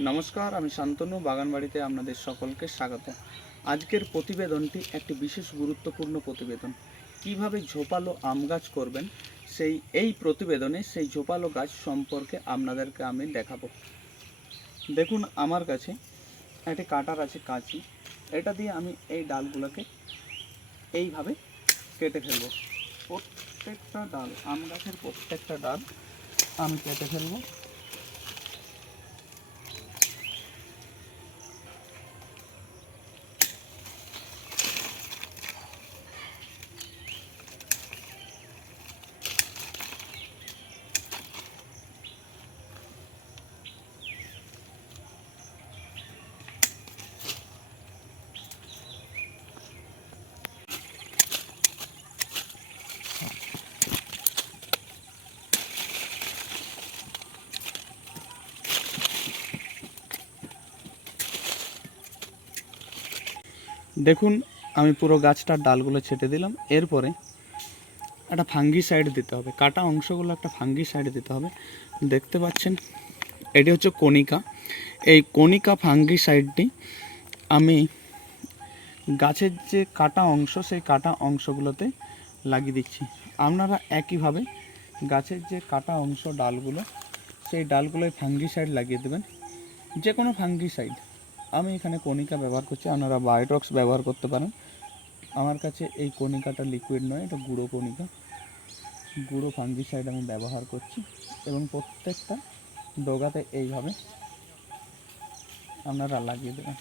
নমস্কার, আমি শান্তনু, বাগানবাড়িতে আপনাদের সকলকে স্বাগত। আজকের প্রতিবেদনটি একটি বিশেষ গুরুত্বপূর্ণ প্রতিবেদন। কীভাবে ঝোপালো আম গাছ করবেন? সেই, এই প্রতিবেদনে সেই ঝোপালো গাছ সম্পর্কে আপনাদেরকে আমি দেখাবো। দেখুন, আমার কাছে একটি কাটার আছে কাঁচি। এটা দিয়ে আমি এই ডালগুলোকে এইভাবে কেটে ফেলব। প্রত্যেকটা ডাল, আম গাছের প্রত্যেকটা ডাল আমি কেটে ফেলব। দেখুন, আমি পুরো গাছটার ডালগুলো ছেটে দিলাম। এরপরে একটা ফাঙ্গি সাইড দিতে হবে। কাটা অংশগুলো একটা ফাঙ্গি সাইড দিতে হবে। দেখতে পাচ্ছেন, এটি হচ্ছে কণিকা। এই কণিকা ফাঙ্গি সাইডটি আমি গাছের যে কাটা অংশ, সেই কাটা অংশগুলোতে লাগিয়ে দিচ্ছি। আপনারা একইভাবে গাছের যে কাটা অংশ, ডালগুলো, সেই ডালগুলোয় ফাঙ্গি সাইড লাগিয়ে দেবেন। যে কোনো ফাঙ্গি সাইড আমি এখানে কণিকা ব্যবহার করছি, আপনারা বায়োটক্স ব্যবহার করতে পারেন। আমার কাছে এই কণিকাটা লিকুইড নয়, এটা গুঁড়ো কণিকা। গুঁড়ো ফাঙ্গিসাইড আমি ব্যবহার করছি এবং প্রত্যেকটা ডোগাতে এইভাবে আপনারা লাগিয়ে দেবেন।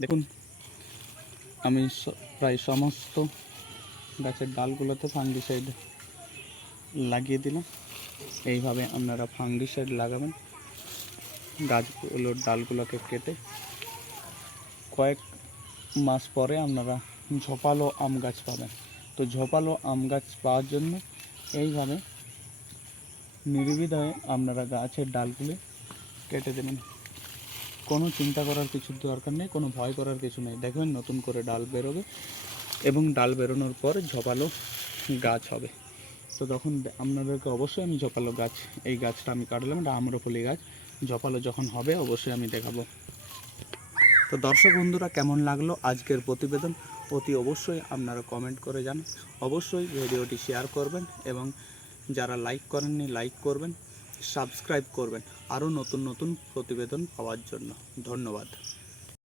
দেখুন, আমি প্রায় সমস্ত গাছের ডালগুলোতে ফাঙ্গিসাইড লাগিয়ে দিলাম। এইভাবে আপনারা ফাঙ্গিসাইড লাগাবেন। গাছগুলোর ডালগুলোকে কেটে কয়েক মাস পরে আপনারা ঝোপালো আম গাছ পাবেন। তো ঝোপালো আম গাছ পাওয়ার জন্য এইভাবে নির্বিধায় আপনারা গাছের ডালগুলি কেটে দেবেন। কোনো চিন্তা করার কিছু দরকার নেই, কোনো ভয় করার কিছু নেই। দেখবেন নতুন করে ডাল বেরোবে এবং ডাল বেরোনোর পর ঝোপালো গাছ হবে। তো তখন আপনাদেরকে অবশ্যই আমি জপালো গাছ, এই গাছটা আমি কাটলাম, এটা আম্রপলি গাছ। জপালো যখন হবে, অবশ্যই আমি দেখাবো। তো দর্শক বন্ধুরা, কেমন লাগল আজকের প্রতিবেদন? অতি অবশ্যই আপনারা কমেন্ট করে যান। অবশ্যই ভিডিওটি শেয়ার করবেন এবং যারা লাইক করেননি লাইক করবেন সাবস্ক্রাইব করবেন। আরও নতুন নতুন প্রতিবেদন পাওয়ার জন্য। ধন্যবাদ।